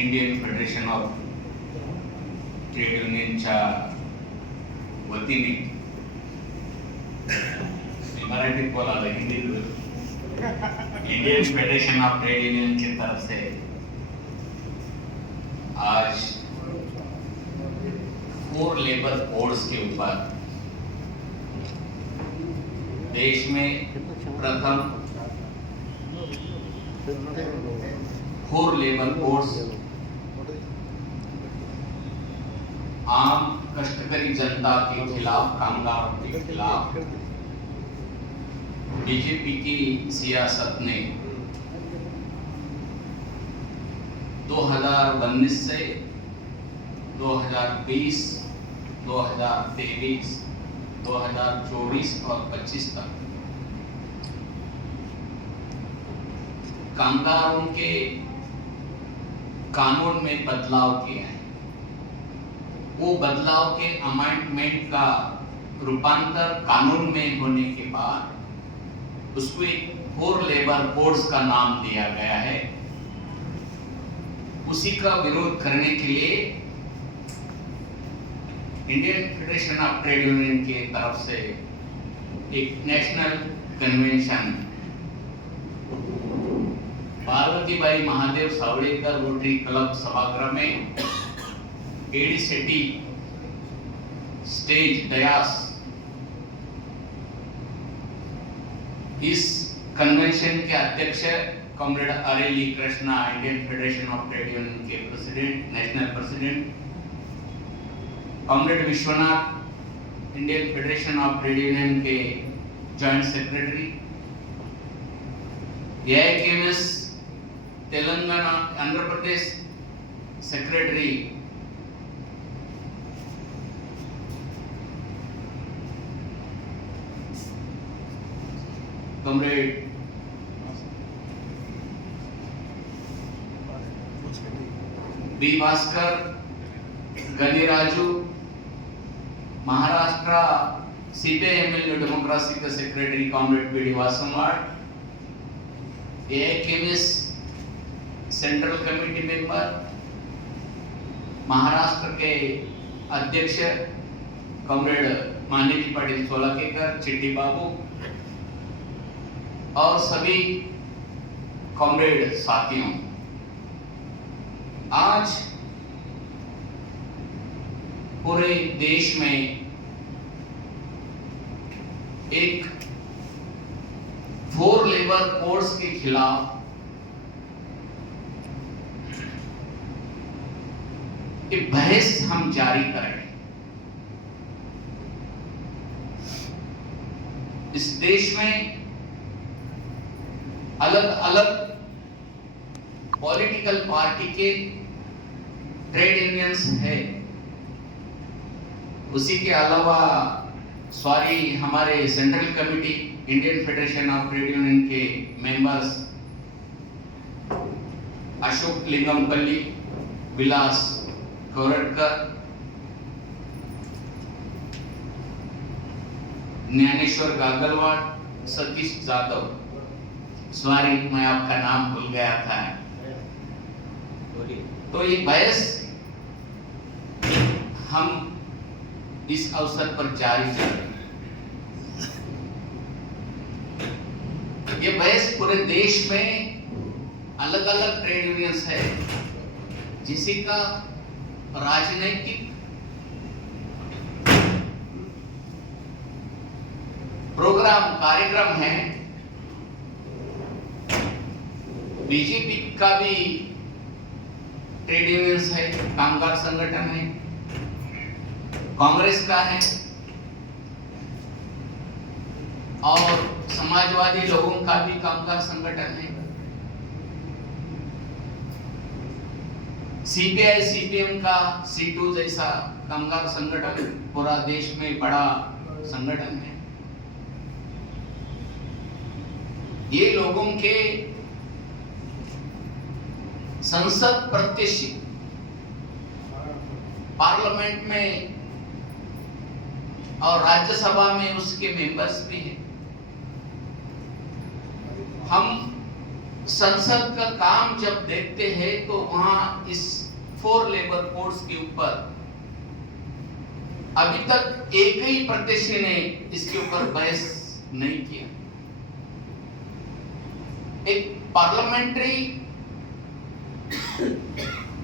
Indian federation of trade युनियनच्या वतीने मराठीत बोला Hindi Indian federation of trade union की तरफ से आज 4 लेबर कोड्स के ऊपर देश में प्रथम 4 लेबर कोड्स आम कष्टकरी जनता के खिलाफ, कामगारों के खिलाफ बीजेपी की सियासत ने 2019 से 2020, 2023, 2024 और 25 तक कामगारों के कानून में बदलाव किया है। वो बदलाव के अमेंडमेंट का रूपांतर कानून में होने के बाद उसको एक 4 लेबर कोड्स का नाम दिया गया है। उसी का विरोध करने के लिए Indian federation of trade union की तरफ से एक national convention Parvatibai Mahadev Sawadekar rotary club सभागृह में एडी सिटी स्टेज दयास इस कन्वेंशन के अध्यक्ष comrade Arelli Krishna, Indian federation of trade union के president, national president, comrade Vishwanath, Indian federation of trade union के joint secretary, AIKMS Telangana Andhra Pradesh secretary, comrade B Bhaskar, Ganiraju, Maharashtra CPI ML democracy के secretary comrade PD Wasamwad, AIKMS central committee member, Maharashtra के अध्यक्ष comrade मानेजी Patil सोलाकेकर, चिट्टी बाबू और सभी comrade साथियों, आज पूरे देश में एक 4 लेबर कोड्स के खिलाफ एक बहस हम जारी कर रहे हैं। इस देश में अलग अलग पॉलिटिकल पार्टी के ट्रेड यूनियंस है। उसी के अलावा हमारे central committee Indian federation of trade union के मेंबर्स अशोक लिंगमपल्ली, विलास कोरटकर, ज्ञानेश्वर गागलवाड, सतीश जाधव, मैं आपका नाम भूल गया था। तो ये बहस हम इस अवसर पर जारी कर रहे हैं। ये बहस पूरे देश में अलग अलग ट्रेड यूनियंस है, जिसी का राजनीतिक प्रोग्राम कार्यक्रम है। बीजेपी का भी ट्रेड यूनियंस है, कामगार संगठन है, कांग्रेस का है और समाजवादी लोगों का भी कामगार संगठन है। सीपीआई सीपीएम का C2 जैसा कामगार संगठन पूरा देश में बड़ा संगठन है। ये लोगों के संसद प्रत्याशी पार्लियामेंट में और राज्यसभा में उसके मेंबर्स भी हैं। हम संसद का काम जब देखते हैं तो वहां इस 4 लेबर कोड्स के ऊपर अभी तक एक ही प्रत्याशी ने इसके ऊपर बहस नहीं किया। एक पार्लियामेंट्री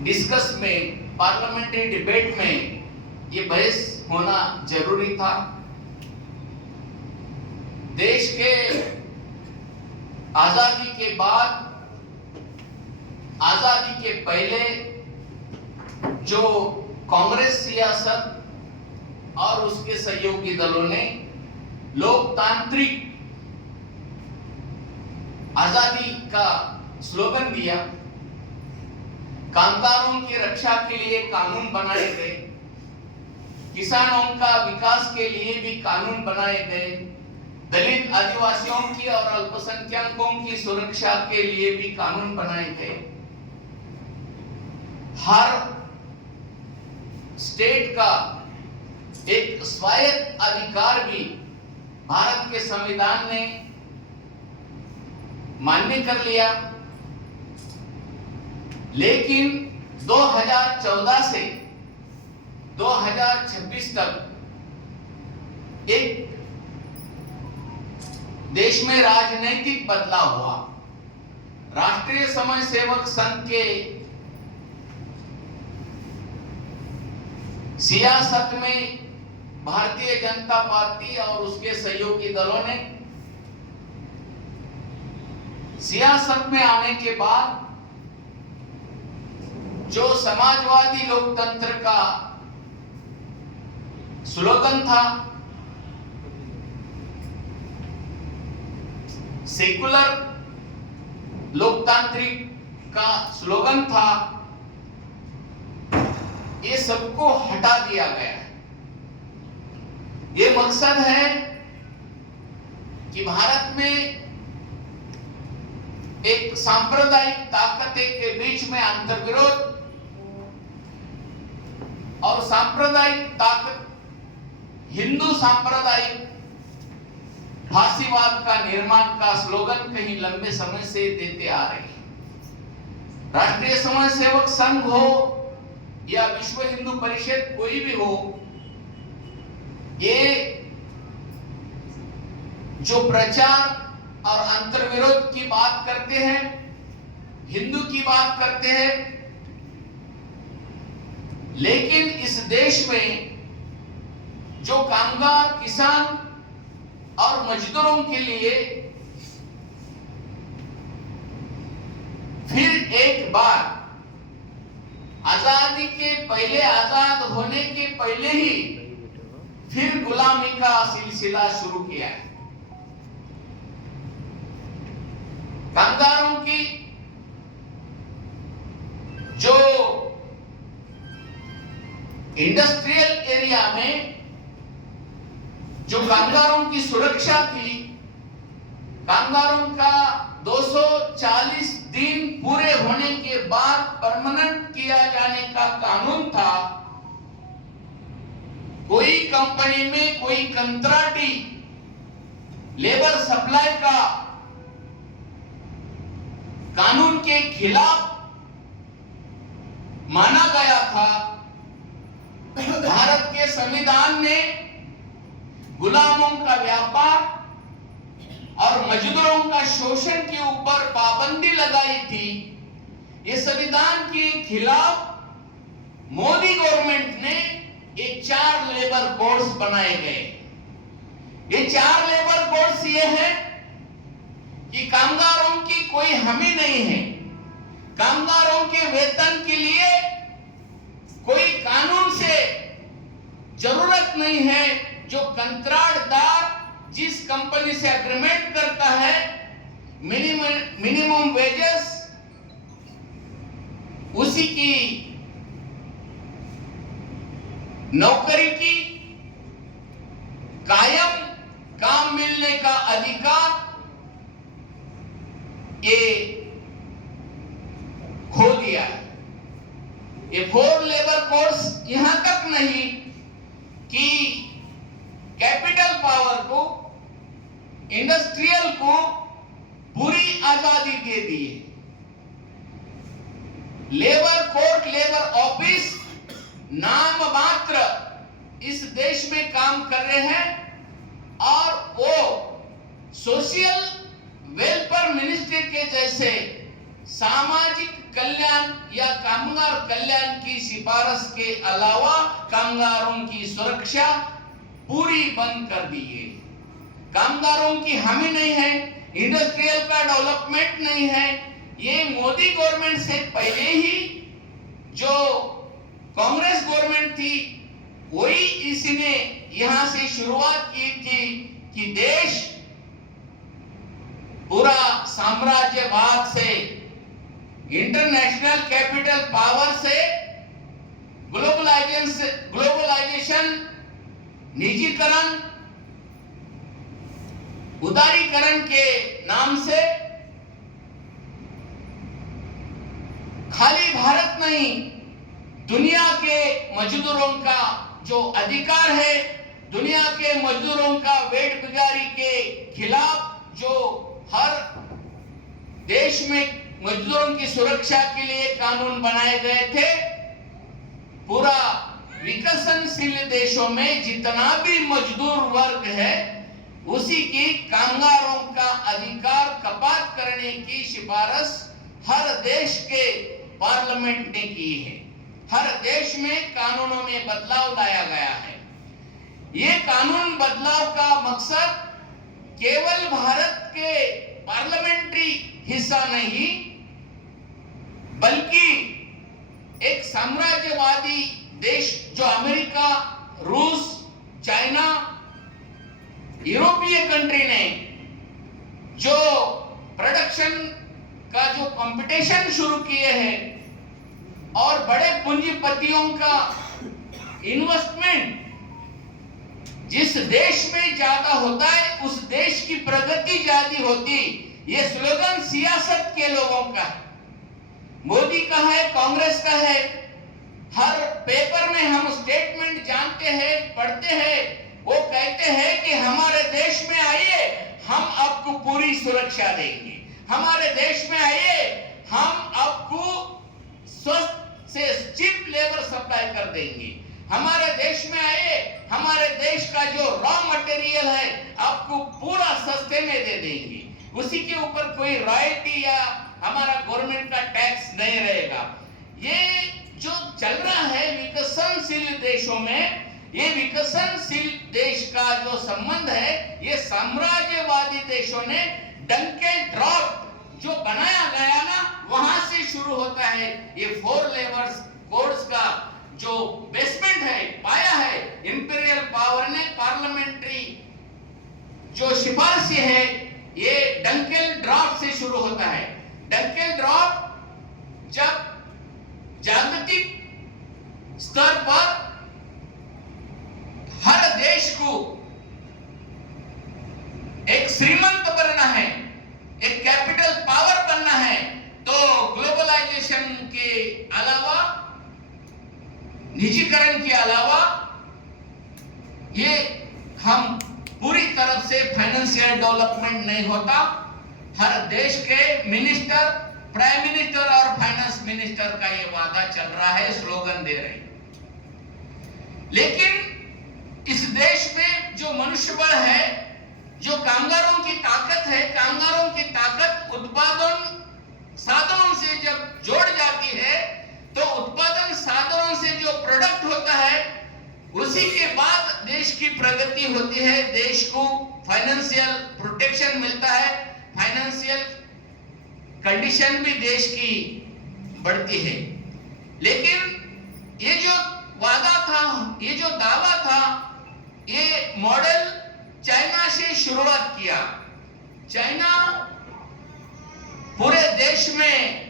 डिस्कस में, पार्लियामेंट्री डिबेट में ये बहस होना जरूरी था। देश के आजादी के बाद, आजादी के पहले जो कांग्रेस सियासत और उसके सहयोगी दलों ने लोकतांत्रिक आजादी का स्लोगन दिया, कामगारों की रक्षा के लिए कानून बनाए गए, किसानों का विकास के लिए भी कानून बनाए गए, दलित आदिवासियों की और अल्पसंख्यकों की सुरक्षा के लिए भी कानून बनाए गए। हर स्टेट का एक स्वायत्त अधिकार भी भारत के संविधान ने मान्य कर लिया। लेकिन 2014 से 2026 तक एक देश में राजनीतिक बदलाव हुआ। राष्ट्रीय स्वयंसेवक संघ के सियासत में भारतीय जनता पार्टी और उसके सहयोगी दलों ने सियासत में आने के बाद जो समाजवादी लोकतंत्र का स्लोगन था, सेकुलर लोकतांत्रिक का स्लोगन था, ये सबको हटा दिया गया है। ये मकसद है कि भारत में एक सांप्रदायिक ताकतें के बीच में अंतर्विरोध और सांप्रदायिक ताकत, हिंदू सांप्रदायिक फासीवाद का निर्माण का स्लोगन कहीं लंबे समय से देते आ रहे हैं। राष्ट्रीय स्वयंसेवक संघ हो या विश्व हिंदू परिषद कोई भी हो, ये जो प्रचार और अंतर्विरोध की बात करते हैं, हिंदू की बात करते हैं, लेकिन इस देश में जो कामगार, किसान और मजदूरों के लिए फिर एक बार आजादी के पहले, आजाद होने के पहले ही फिर गुलामी का सिलसिला शुरू किया है। कामगारों की जो इंडस्ट्रियल एरिया में जो कामगारों की सुरक्षा थी, कामगारों का 240 दिन पूरे होने के बाद परमानेंट किया जाने का कानून था। कोई कंपनी में कोई कंत्राटी लेबर सप्लाई का कानून के खिलाफ माना गया था। भारत के संविधान ने गुलामों का व्यापार और मजदूरों का शोषण के ऊपर पाबंदी लगाई थी। ये संविधान के खिलाफ मोदी गवर्नमेंट ने ये 4 लेबर कोड्स बनाए गए। ये 4 लेबर कोड्स ये है कि कामगारों की कोई हमी नहीं है, कामगारों के वेतन के लिए कोई कानून से जरूरत नहीं है। जो कंत्राटदार जिस कंपनी से एग्रीमेंट करता है, मिनिमम वेजेस उसी की नौकरी की कायम काम मिलने का अधिकार ये खो दिया है। ये 4 लेबर कोड्स यहां तक नहीं कि कैपिटल पावर को, इंडस्ट्रियल को पूरी आजादी दे दी है। लेबर कोर्ट, लेबर ऑफिस नाम मात्र इस देश में काम कर रहे हैं और वो सोशल वेलफेयर मिनिस्ट्री के जैसे सामाजिक कल्याण या कामगार कल्याण की सिफारिश के अलावा कामगारों की सुरक्षा पूरी बंद कर दी है। कामगारों की हामी नहीं है, इंडस्ट्रियल का डेवलपमेंट नहीं है। ये मोदी गवर्नमेंट से पहले ही जो कांग्रेस गवर्नमेंट थी वही इसने यहां से शुरुआत की थी कि देश पूरा साम्राज्यवाद से, इंटरनेशनल कैपिटल पावर से, ग्लोबलाइजेशन, निजीकरण, उदारीकरण के नाम से खाली भारत नहीं, दुनिया के मजदूरों का जो अधिकार है, दुनिया के मजदूरों का वेट बिगाड़ी के खिलाफ जो हर देश में मजदूरों की सुरक्षा के लिए कानून बनाए गए थे, पूरा विकसनशील देशों में जितना भी मजदूर वर्ग है उसी की कामगारों का अधिकार कपात करने की सिफारिश हर देश के पार्लियामेंट ने की है। हर देश में कानूनों में बदलाव लाया गया है। ये कानून बदलाव का मकसद केवल भारत के पार्लियामेंट्री हिस्सा नहीं बल्कि एक साम्राज्यवादी देश जो अमेरिका, रूस, चाइना, यूरोपीय कंट्री ने जो प्रोडक्शन का जो कंपटीशन शुरू किए हैं और बड़े पूंजीपतियों का इन्वेस्टमेंट जिस देश में ज्यादा होता है उस देश की प्रगति ज्यादा होती, ये स्लोगन सियासत के लोगों का है। मोदी का है, कांग्रेस का है। हर पेपर में हम स्टेटमेंट जानते हैं, पढ़ते हैं, वो कहते हैं कि हमारे देश में आइए, हम आपको पूरी सुरक्षा देंगे। हमारे देश में आइए, हम आपको स्वस्थ से चीप लेबर सप्लाई कर देंगे। हमारे देश में आइए, हमारे देश का जो रॉ मटेरियल है आपको पूरा सस्ते में दे देंगे। उसी के ऊपर कोई रॉयल्टी या हमारा गवर्नमेंट का टैक्स नहीं रहेगा। ये जो चल रहा है विकसनशील देशों में, ये विकसनशील देश का जो संबंध है ये साम्राज्यवादी देशों ने डंके ड्रॉप जो बनाया गया ना वहां से शुरू होता है। ये 4 लेबर्स कोड्स का जो बेसमेंट है, पाया है, इंपीरियल पावर ने पार्लियामेंट्री जो सिफारिश है ये डंकेल ड्रॉप से शुरू होता है। डंकेल ड्रॉप जब जागतिक स्तर पर हर देश को एक श्रीमंत बनना है, एक कैपिटल पावर बनना है, तो ग्लोबलाइजेशन के अलावा, निजीकरण के अलावा ये हम पूरी तरफ से फाइनेंशियल डेवलपमेंट नहीं होता। हर देश के मिनिस्टर, प्राइम मिनिस्टर और फाइनेंस मिनिस्टर का ये वादा चल रहा है, स्लोगन दे रहे हैं। लेकिन इस देश में जो मनुष्यबल है, जो कामगारों की ताकत है, कामगारों की ताकत उत्पादन साधनों से जब जोड़ जाती है तो उत्पादन साधनों से जो प्रोडक्ट होता है उसी के बाद देश की प्रगति होती है, देश को फाइनेंशियल प्रोटेक्शन मिलता है, फाइनेंशियल कंडीशन भी देश की बढ़ती है। लेकिन ये जो वादा था, ये जो दावा था, ये मॉडल चाइना से शुरुआत किया। चाइना पूरे देश में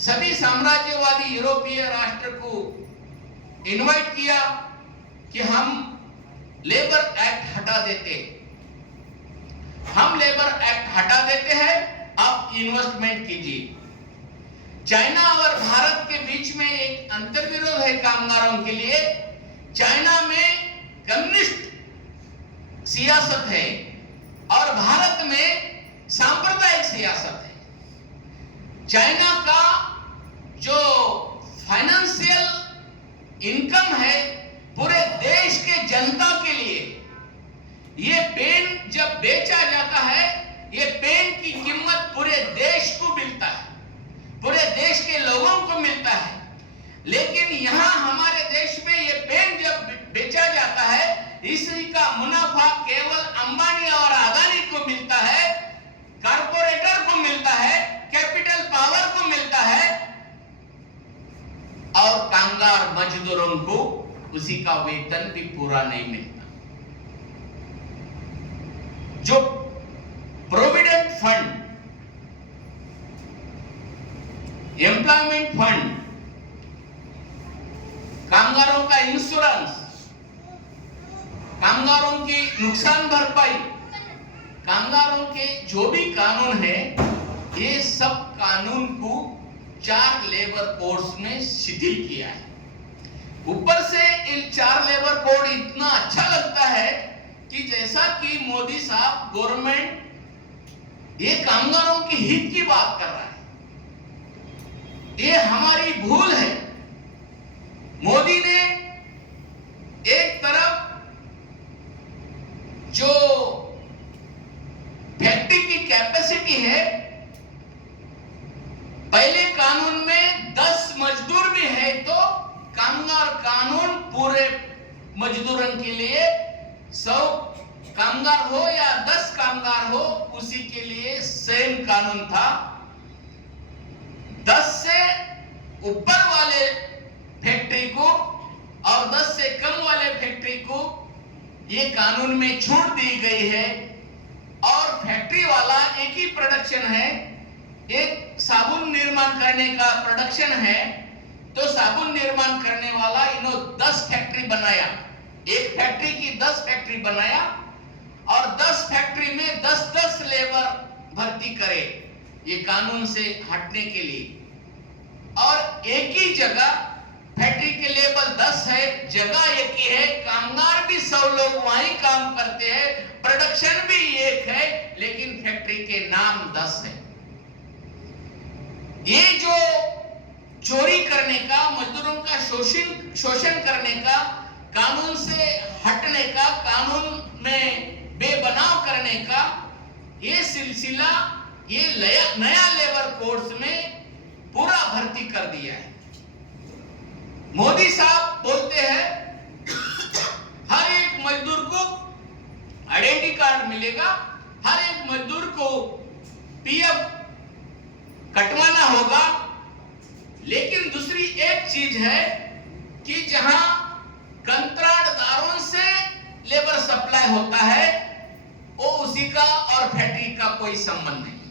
सभी साम्राज्यवादी यूरोपीय राष्ट्र को इनवाइट किया कि हम लेबर एक्ट हटा देते, हम लेबर एक्ट हटा देते हैं, आप इन्वेस्टमेंट कीजिए। चाइना और भारत के बीच में एक अंतर्विरोध है कामगारों के लिए। चाइना में कम्युनिस्ट सियासत है और भारत में सांप्रदायिक सियासत है। चाइना का जो फाइनेंशियल इनकम है पूरे देश के जनता के लिए, ये पेन जब बेचा जाता है, ये पेन की कीमत पूरे देश को मिलता है, पूरे देश के लोगों को मिलता है। लेकिन यहां हमारे देश में ये पेन जब बेचा जाता है, इसी का मुनाफा केवल अंबानी और अदानी को मिलता है, कारपोरेटर को मिलता है, कैपिटल पावर को मिलता है, और कामगार मजदूरों को उसी का वेतन भी पूरा नहीं मिलता। जो प्रोविडेंट फंड, एम्प्लॉयमेंट फंड, कामगारों का इंश्योरेंस, कामगारों की नुकसान भरपाई, कामगारों के जो भी कानून है, ये सब कानून को 4 लेबर कोड्स में शिथिल किया है। ऊपर से इन 4 लेबर कोड इतना अच्छा लगता है कि जैसा कि मोदी साहब गवर्नमेंट ये कामगारों के हित की बात कर रहा है। ये हमारी भूल है। मोदी ने एक तरफ जो फैक्ट्री की कैपेसिटी है, पहले कानून में 10 मजदूर भी है तो कामगार कानून पूरे मजदूरों के लिए 100 कामगार हो या 10 कामगार हो, उसी के लिए सेम कानून था। 10 से ऊपर वाले फैक्ट्री को और 10 से कम वाले फैक्ट्री को ये कानून में छूट दी गई है। और फैक्ट्री वाला एक ही प्रोडक्शन है, एक साबुन निर्माण करने का प्रोडक्शन है, तो साबुन निर्माण करने वाला इन्होंने 10 फैक्ट्री बनाया, एक फैक्ट्री की 10 फैक्ट्री बनाया और 10 फैक्ट्री में 10-10 लेबर भर्ती करे, ये कानून से हटने के लिए। और एक ही जगह फैक्ट्री के लेबर 10 है, जगह एक ही है, कामगार भी 100 लोग वहीं काम करते हैं, प्रोडक्शन भी एक है, लेकिन फैक्ट्री के नाम 10 है। ये जो चोरी करने का, मजदूरों का शोषण करने का, कानून से हटने का, कानून में बेबनाव करने का ये सिलसिला, ये नया लेबर कोड्स में पूरा भर्ती कर दिया है। मोदी साहब बोलते हैं हर एक मजदूर को आइडेंटिटी कार्ड मिलेगा, हर एक मजदूर को पीएफ कटवाना होगा। लेकिन दूसरी एक चीज है कि जहां कंत्राटदारों से लेबर सप्लाई होता है, वो उसी का और फैक्ट्री का कोई संबंध नहीं।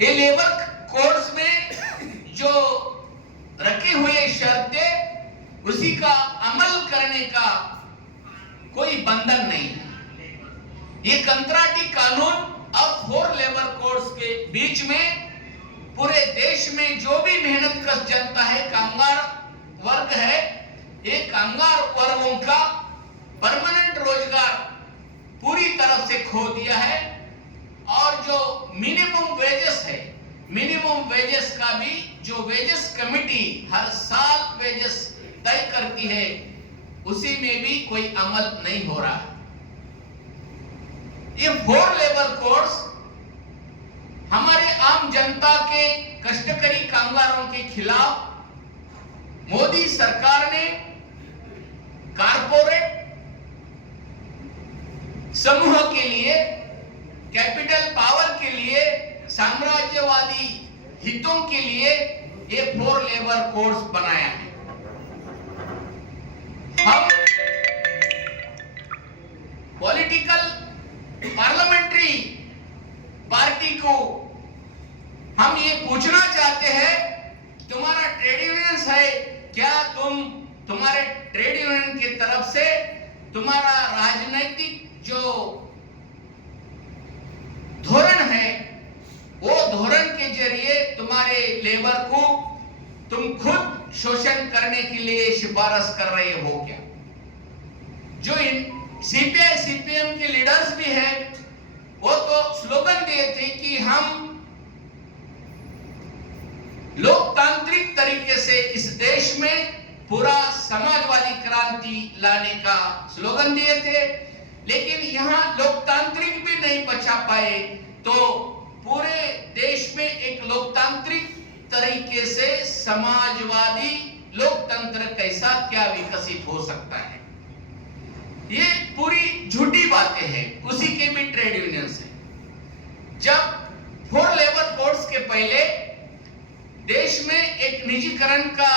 ये लेबर कोड्स में जो रखी हुई शर्तें, उसी का अमल करने का कोई बंधन नहीं है। ये कंत्राटी कानून और 4 लेबर कोड्स के बीच में पूरे देश में जो भी मेहनत कश जनता है, कामगार वर्ग है, ये कामगार वर्गों का परमानेंट रोजगार पूरी तरह से खो दिया है। और जो मिनिमम वेजेस है, मिनिमम वेजेस का भी जो वेजेस कमेटी हर साल वेजेस तय करती है, उसी में भी कोई अमल नहीं हो रहा है। ये 4 लेबर कोड्स हमारे आम जनता के, कष्टकरी कामगारों के खिलाफ मोदी सरकार ने कारपोरेट समूह के लिए, कैपिटल पावर के लिए, साम्राज्यवादी हितों के लिए ये 4 लेबर कोड्स बनाया है। हम पॉलिटिकल पार्लियामेंट्री पार्टी को हम ये पूछना चाहते हैं, तुम्हारा ट्रेड यूनियंस है क्या, तुम्हारे ट्रेड यूनियन की तरफ से तुम्हारा राजनीतिक जो धोरण है, वो धोरण के जरिए तुम्हारे लेबर को तुम खुद शोषण करने के लिए सिफारिश कर रहे हो क्या? जो इन सीपीआई सीपीएम के लीडर्स भी हैं, वो तो स्लोगन दिए थे कि हम लोकतांत्रिक तरीके से इस देश में पूरा समाजवादी क्रांति लाने का स्लोगन दिए थे, लेकिन यहाँ लोकतांत्रिक भी नहीं बचा पाए। तो पूरे देश में एक लोकतांत्रिक तरीके से समाजवादी लोकतंत्र कैसा क्या विकसित हो सकता है, ये पूरी झूठी बातें हैं। उसी के भी ट्रेड यूनियंस है। जब 4 लेबर कोड्स के पहले देश में एक निजीकरण का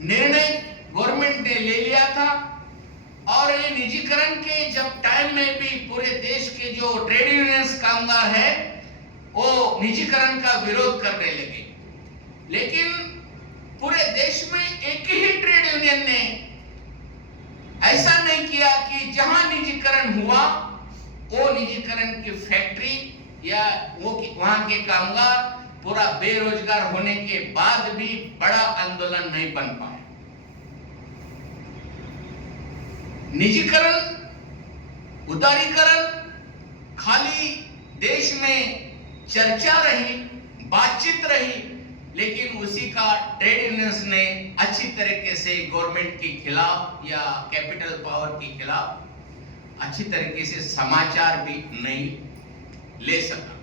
निर्णय गवर्नमेंट ने ले लिया था, और ये निजीकरण के जब टाइम में भी पूरे देश के जो ट्रेड यूनियंस कामगार है वो निजीकरण का विरोध करने लगे। लेकिन पूरे देश में एक ही ट्रेड यूनियन ने ऐसा नहीं किया कि जहां निजीकरण हुआ वो निजीकरण की फैक्ट्री या वो वहां के कामगार पूरा बेरोजगार होने के बाद भी बड़ा आंदोलन नहीं बन पाया। निजीकरण, उदारीकरण खाली देश में चर्चा रही, बातचीत रही, लेकिन उसी का ट्रेड यूनियंस ने अच्छी तरीके से गवर्नमेंट के खिलाफ या कैपिटल पावर के खिलाफ अच्छी तरीके से समाचार भी नहीं ले सका।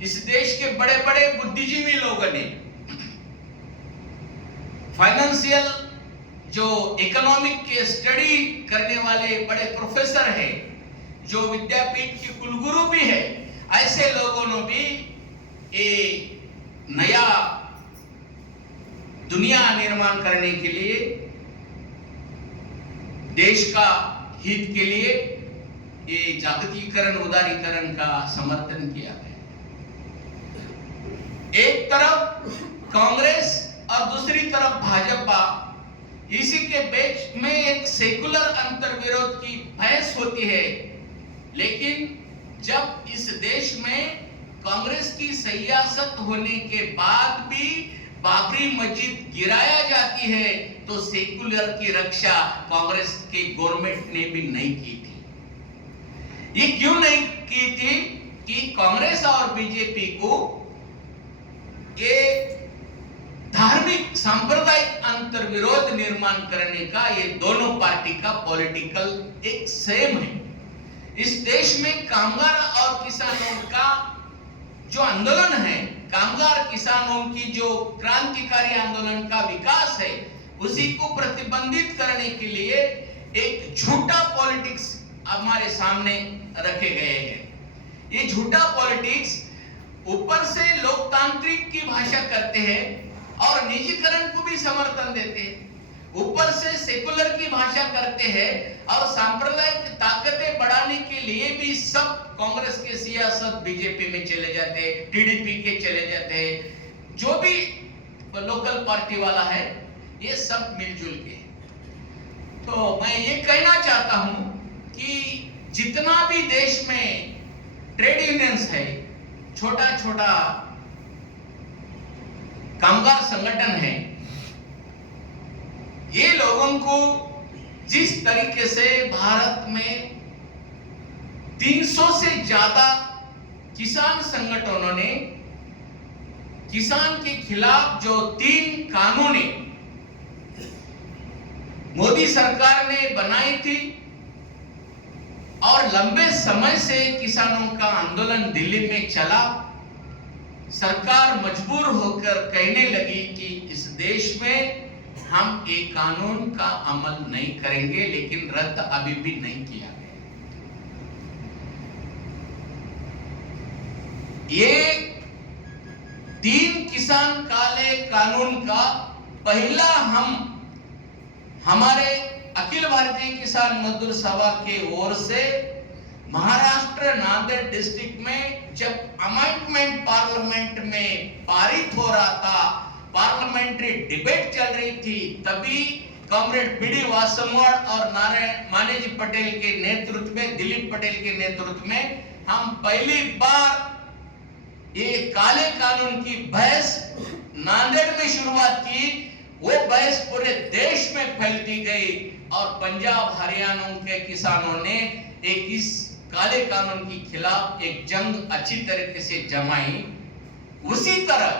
इस देश के बड़े बड़े बुद्धिजीवी लोगों ने, फाइनेंशियल जो इकोनॉमिक के स्टडी करने वाले बड़े प्रोफेसर हैं, जो विद्यापीठ के कुलगुरु भी है, ऐसे लोगों ने भी एक नया दुनिया निर्माण करने के लिए, देश का हित के लिए ये जागतिकीकरण, उदारीकरण का समर्थन किया है। एक तरफ कांग्रेस और दूसरी तरफ भाजपा, इसी के बीच में एक सेकुलर अंतर्विरोध की बहस होती है। लेकिन जब इस देश में कांग्रेस की सियासत होने के बाद भी बाबरी मस्जिद गिराया जाती है, तो सेकुलर की रक्षा कांग्रेस की गवर्नमेंट ने भी नहीं की थी। ये क्यों नहीं की थी कि कांग्रेस और बीजेपी को ये धार्मिक सांप्रदायिक अंतर्विरोध निर्माण करने का, ये दोनों पार्टी का पॉलिटिकल एक सेम है। इस देश में कामगार और किसानों का जो आंदोलन है, कामगार किसानों की जो क्रांतिकारी आंदोलन का विकास है, उसी को प्रतिबंधित करने के लिए एक झूठा पॉलिटिक्स हमारे सामने रखे गए हैं। ये झूठा पॉलिटिक्स ऊपर से लोकतांत्रिक की भाषा करते हैं और निजीकरण को भी समर्थन देते हैं, ऊपर से सेकुलर की भाषा करते हैं और सांप्रदायिक ताकतें बढ़ाने के लिए भी सब कांग्रेस के सियासत बीजेपी में चले जाते हैं, टीडीपी के चले जाते हैं, जो भी लोकल पार्टी वाला है, ये सब मिलजुल के। तो मैं ये कहना चाहता हूं कि जितना भी देश में ट्रेड यूनियंस है, छोटा छोटा कामगार संगठन है, ये लोगों को जिस तरीके से भारत में 300 से ज्यादा किसान संगठनों ने किसान के खिलाफ जो 3 कानूनें मोदी सरकार ने बनाई थी और लंबे समय से किसानों का आंदोलन दिल्ली में चला, सरकार मजबूर होकर कहने लगी कि इस देश में हम एक कानून का अमल नहीं करेंगे, लेकिन रद्द अभी भी नहीं किया गया। ये 3 किसान काले कानून का पहला हम हमारे अखिल भारतीय किसान मजदूर सभा के ओर से महाराष्ट्र नांदेड़ डिस्ट्रिक्ट में जब अमेंडमेंट पार्लियामेंट में पारित हो रहा था, पार्लियामेंट्री डिबेट चल रही थी, तभी कॉमरेड बीडी वासमवाड़ और मानेजी पटेल के नेतृत्व में, दिलीप पटेल के नेतृत्व में हम पहली बार ये काले कानून की बहस नांदेड़ में शुरुआत की। वो बहस पूरे देश में फैलती गई और पंजाब हरियाणा के किसानों ने काले कानून के खिलाफ एक जंग अच्छी तरीके से जमाई, उसी तरह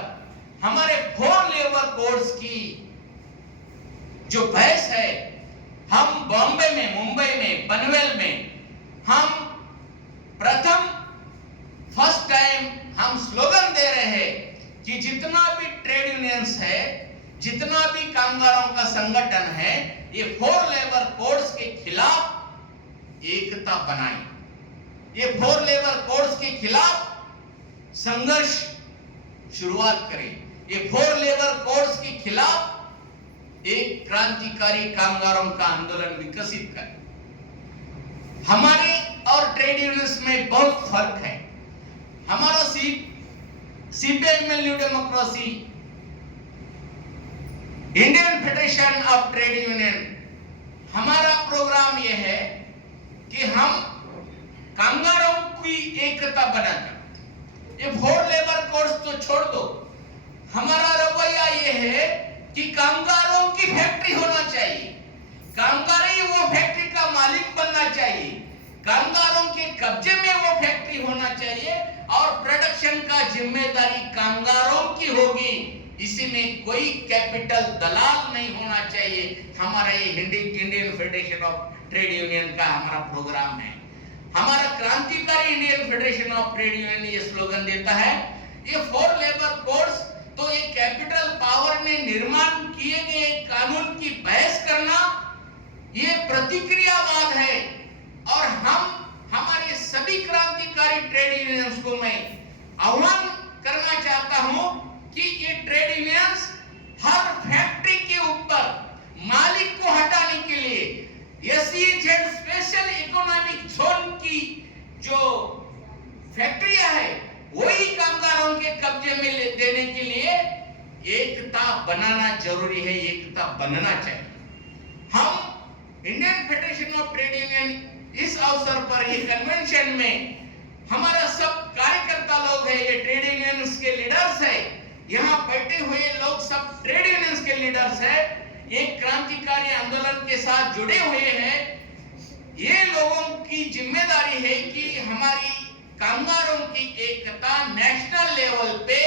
हमारे 4 लेबर कोड्स की जो बहस है, हम बॉम्बे में, मुंबई में, पनवेल में हम फर्स्ट टाइम हम स्लोगन दे रहे हैं कि जितना भी ट्रेड यूनियंस है, जितना भी कामगारों का संगठन है, ये 4 लेबर कोड्स के खिलाफ एकता बनाए, ये 4 लेबर कोड्स के खिलाफ संघर्ष शुरुआत करें, ये 4 लेबर कोड्स के खिलाफ एक क्रांतिकारी कामगारों का आंदोलन विकसित करें। हमारे और ट्रेड यूनियंस में बहुत फर्क है। हमारा CPI-ML new democracy, Indian federation of trade union, हमारा प्रोग्राम यह है कि हम कामगारों की एकता बनाकर, ये 4 लेबर कोड्स तो छोड़ दो, हमारा रवैया यह है कि कामगारों की फैक्ट्री होना चाहिए, कामगार ही वो फैक्ट्री का मालिक बनना चाहिए, कामगारों के कब्जे में वो फैक्ट्री होना चाहिए और प्रोडक्शन का जिम्मेदारी कामगारों की होगी। इसी में कोई कैपिटल दलाल नहीं होना चाहिए। हमारा ये Indian federation of trade union का हमारा प्रोग्राम है। हमारा क्रांतिकारी Indian federation of trade union ये स्लोगन देता है, ये 4 लेबर कोड्स तो ये कैपिटल पावर ने निर्माण किए गए कानून की बहस करना, ये प्रतिक्रियावाद है। और हमारे सभी क्रांतिकारी ट्रेड यूनियंस को मैं आह्वान करना चाहता हूं कि ये ट्रेड यूनियंस हर फैक्ट्री के ऊपर मालिक को हटाने के लिए SEZ स्पेशल इकोनॉमिक जोन की जो फैक्ट्रियां है वही कामगारों के कब्जे में देने के लिए एकता बनाना जरूरी है, एकता बनना चाहिए। हम Indian federation of trade union इस अवसर पर, ये कन्वेंशन में हमारा सब कार्यकर्ता लोग हैं, ये ट्रेड यूनियंस के लीडर्स है, यहाँ बैठे हुए लोग सब ट्रेड यूनियंस के लीडर्स है, एक क्रांतिकारी आंदोलन के साथ जुड़े हुए हैं। ये लोगों की जिम्मेदारी है कि हमारी कामगारों की एकता नेशनल लेवल पे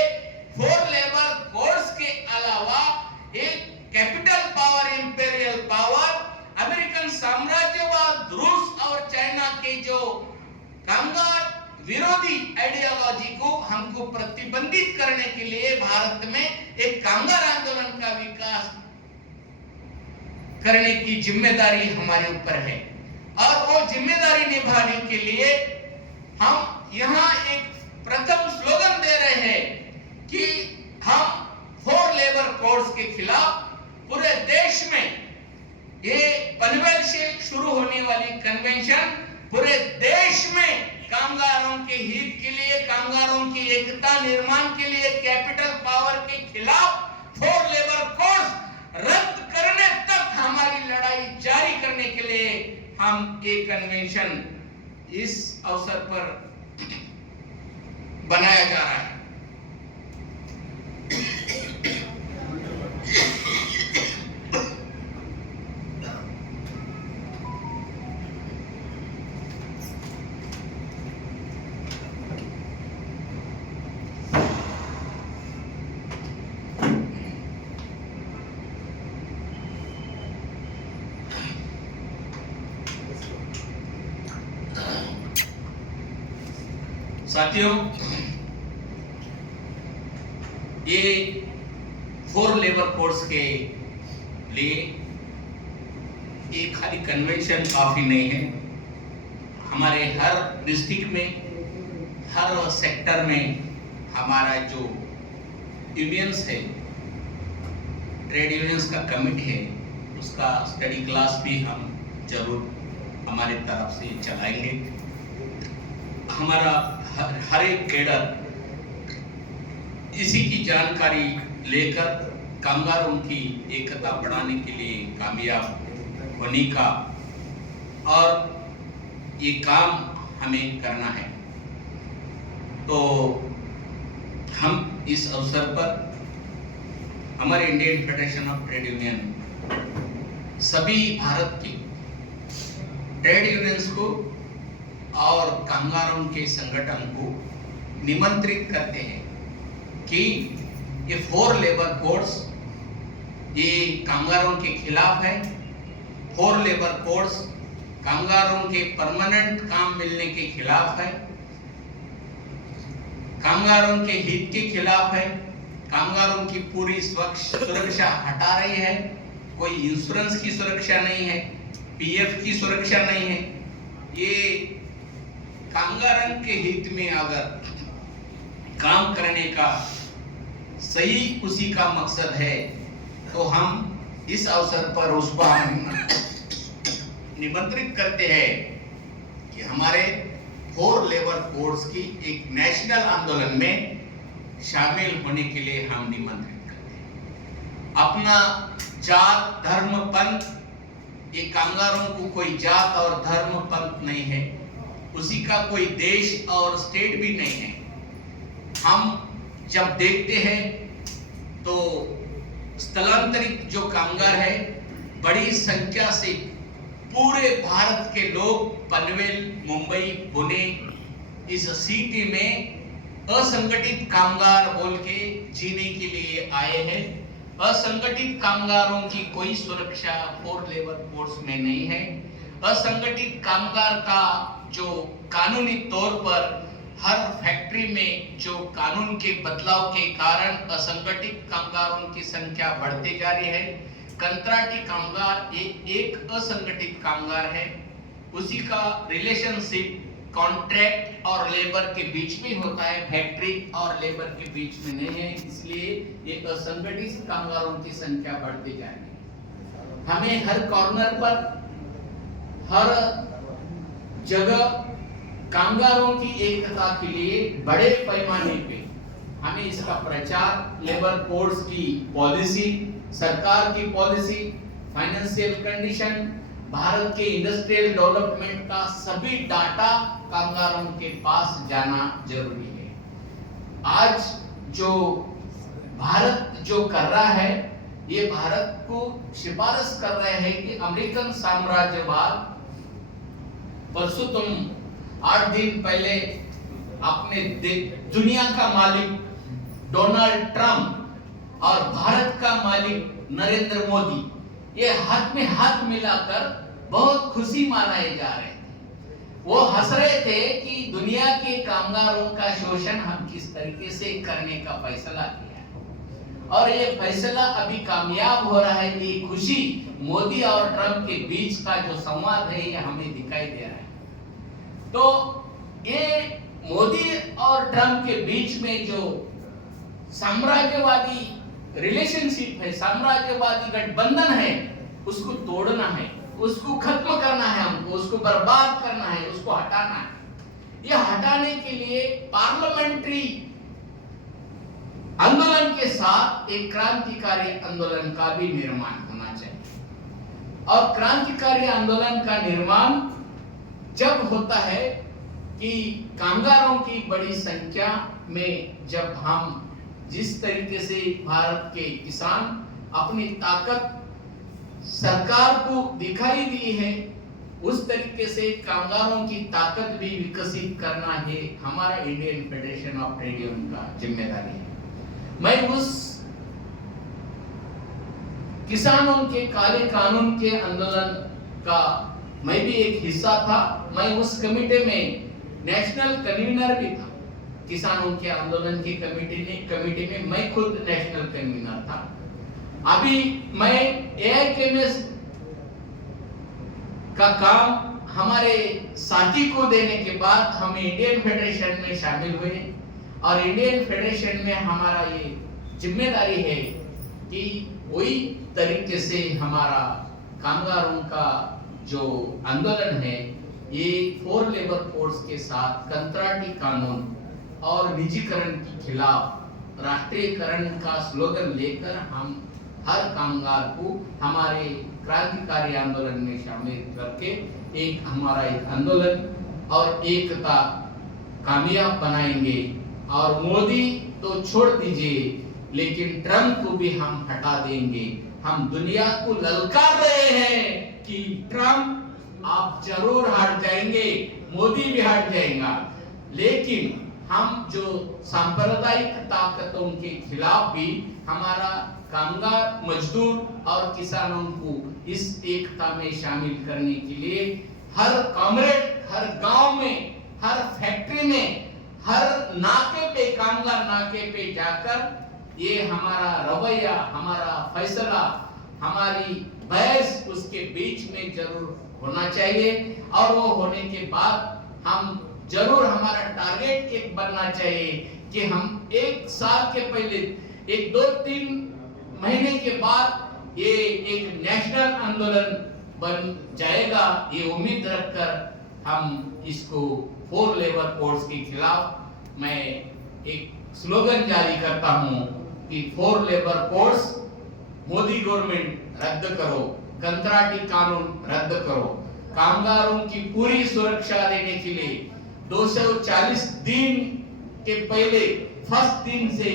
4 लेबर कोड्स के अलावा एक capital power, imperial power, American साम्राज्यवाद, रूस और चाइना के जो कामगार विरोधी आइडियोलॉजी को हमको प्रतिबंधित करने के लिए भारत में एक कामगार आंदोलन का विकास करने की जिम्मेदारी हमारे ऊपर है। और वो जिम्मेदारी निभाने के लिए हम यहाँ एक प्रथम स्लोगन दे रहे हैं कि हम 4 लेबर कोड्स के खिलाफ पूरे देश में, ये पनवेल से शुरू होने वाली कन्वेंशन पूरे देश में कामगारों के हित के लिए, कामगारों की एकता निर्माण के लिए, कैपिटल पावर के खिलाफ 4 लेबर कोड्स रद्द करने तक हमारी लड़ाई जारी करने के लिए हम एक कन्वेंशन इस अवसर पर बनाया जा रहा है। साथियों, ये 4 लेबर कोड्स के लिए ये खाली कन्वेंशन काफी नहीं है। हमारे हर डिस्ट्रिक्ट में, हर सेक्टर में हमारा जो यूनियंस है, ट्रेड यूनियंस का कमिटी है, उसका स्टडी क्लास भी हम जरूर हमारे तरफ से चलाएंगे। हमारा हर एक कैडर इसी की जानकारी लेकर कामगारों की एकता बढ़ाने के लिए कामयाब होने का, और ये काम हमें करना है। तो हम इस अवसर पर हमारे Indian federation of trade union सभी भारत के ट्रेड यूनियंस को और कामगारों के संगठन को निमंत्रित करते हैं कि ये 4 लेबर कोड्स ये कामगारों के खिलाफ है। 4 लेबर कोड्स कामगारों के परमानेंट काम मिलने के खिलाफ है, कामगारों के हित के खिलाफ है, कामगारों की पूरी सुरक्षा हटा रही है। कोई इंश्योरेंस की सुरक्षा नहीं है, पीएफ की सुरक्षा नहीं है। ये कामगारों के हित में अगर काम करने का सही उसी का मकसद है तो हम इस अवसर पर उसको निमंत्रित करते हैं कि हमारे 4 लेबर कोड्स की एक नेशनल आंदोलन में शामिल होने के लिए हम निमंत्रित करते हैं। अपना जात धर्म पंथ, ये कामगारों को कोई जात और धर्म पंथ नहीं है, उसी का कोई देश और स्टेट भी नहीं है। हम जब देखते हैं तो स्थलांतरित जो कामगार है, बड़ी संख्या से पूरे भारत के लोग पनवेल, मुंबई, पुणे इस सिटी में असंगठित कामगार बोल के जीने के लिए आए हैं। असंगठित कामगारों की कोई सुरक्षा 4 लेबर कोड्स में नहीं है। असंगठित कामगार का जो कानूनी तौर पर हर फैक्ट्री में जो कानून के बदलाव के कारण असंगठित कामगारों की संख्या बढ़ती जा रही है। कंट्राटी कामगार एक असंगठित कामगार है, उसी का रिलेशनशिप कॉन्ट्रैक्ट और लेबर के बीच में होता है, फैक्ट्री और लेबर के बीच में नहीं है। इसलिए एक असंगठित कामगारों की संख्या बढ़ती जा रही है। हमें हर कॉर्नर पर, हर जगह कामगारों की एकता के लिए बड़े पैमाने पे हमें इसका प्रचार, लेबर कोड्स की पॉलिसी, सरकार की पॉलिसी, फाइनेंशियल कंडीशन, भारत के इंडस्ट्रियल डेवलपमेंट का सभी डाटा कामगारों के पास जाना जरूरी है। आज जो भारत जो कर रहा है, ये भारत को सिफारिश कर रहे हैं कि अमेरिकन साम्राज्यवाद, परसों तुम 8 दिन पहले अपने दुनिया का मालिक डोनाल्ड ट्रंप और भारत का मालिक नरेंद्र मोदी ये हाथ में हाथ मिलाकर बहुत खुशी मनाए जा रहे थे। वो हंस रहे थे कि दुनिया के कामगारों का शोषण हम किस तरीके से करने का फैसला किया है और ये फैसला अभी कामयाब हो रहा है। ये खुशी मोदी और ट्रंप के बीच का जो संवाद है ये हमें दिखाई दे रहा है। तो ये मोदी और ट्रंप के बीच में जो साम्राज्यवादी रिलेशनशिप है, साम्राज्यवादी गठबंधन है, उसको तोड़ना है, उसको खत्म करना है, हमको उसको बर्बाद करना है, उसको हटाना है। यह हटाने के लिए पार्लियामेंट्री आंदोलन के साथ एक क्रांतिकारी आंदोलन का भी निर्माण होना चाहिए। और क्रांतिकारी आंदोलन का निर्माण जब होता है कि कामगारों की बड़ी संख्या में, जब हम जिस तरीके से भारत के किसान अपनी ताकत सरकार को दिखाई दी है, उस तरीके से कामगारों की ताकत भी विकसित करना है हमारा Indian federation of trade union का जिम्मेदारी है। मैं उस किसानों के काले कानून के आंदोलन का मैं भी एक हिस्सा था। मैं उस कमेटी में नेशनल कन्वीनर भी था। किसानों के आंदोलन की कमेटी में मैं खुद नेशनल कन्वीनर था। अभी मैं एआईकेएमएस का काम हमारे साथी को देने के बाद हम इंडियन फेडरेशन में शामिल हुए और इंडियन फेडरेशन में हमारा ये जिम्मेदारी है कि वही तरीके से हमारा कामगारों का जो आंदोलन है ये 4 लेबर कोड्स के साथ कंट्राटी कानून और निजीकरण के खिलाफ राष्ट्रीयकरण का स्लोगन लेकर हम हर कामगार को हमारे क्रांतिकारी आंदोलन में शामिल करके एक हमारा एक आंदोलन और एकता कामयाब बनाएंगे। और मोदी तो छोड़ दीजिए, लेकिन ट्रंप को भी हम हटा देंगे। हम दुनिया को ललकार रहे हैं कि ट्रंप आप जरूर हार जाएंगे, मोदी भी हट जाएगा, लेकिन हम जो सांप्रदायिक ताकतों के खिलाफ भी हमारा कामगार, मजदूर और किसानों को इस एकता में शामिल करने के लिए हर कॉमरेड, हर गांव में, हर फैक्ट्री में, हर नाके पे, कामगार नाके पे जाकर ये हमारा रवैया, हमारा फैसला, हमारी बहस उसके बीच में जरूर होना चाहिए। और वो होने के बाद हम जरूर, हमारा टारगेट एक बनना चाहिए कि हम एक साल के पहले, एक 2-3 महीने के बाद ये एक नेशनल आंदोलन बन जाएगा। ये उम्मीद रखकर हम इसको 4 लेबर कोड्स के खिलाफ मैं एक स्लोगन जारी करता हूं कि 4 लेबर कोड्स, मोदी गवर्नमेंट रद्द करो, कंत्राटी कानून रद्द करो, कामगारों की पूरी सुरक्षा देने के लिए 240 दिन के पहले फर्स्ट दिन से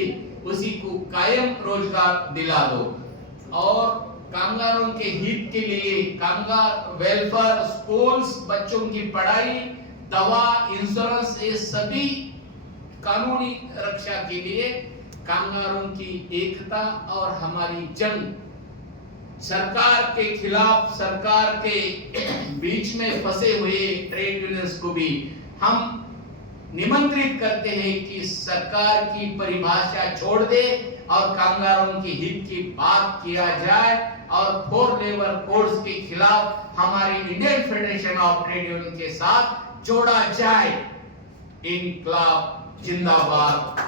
उसी को कायम रोजगार दिला दो, और कामगारों के हित के लिए कामगार वेलफेयर, स्कूल्स, बच्चों की पढ़ाई, दवा, इंश्योरेंस, ये सभी कानूनी रक्षा के लिए कामगारों की एकता और हमारी जंग सरकार के खिलाफ, सरकार के बीच में फंसे हुए ट्रेड यूनियंस को भी हम निमंत्रित करते हैं कि सरकार की परिभाषा छोड़ दे और कामगारों की हित की बात किया जाए, और 4 लेबर कोड्स के खिलाफ हमारी Indian federation of trade union के साथ जोड़ा जाए। इनकलाब जिंदाबाद।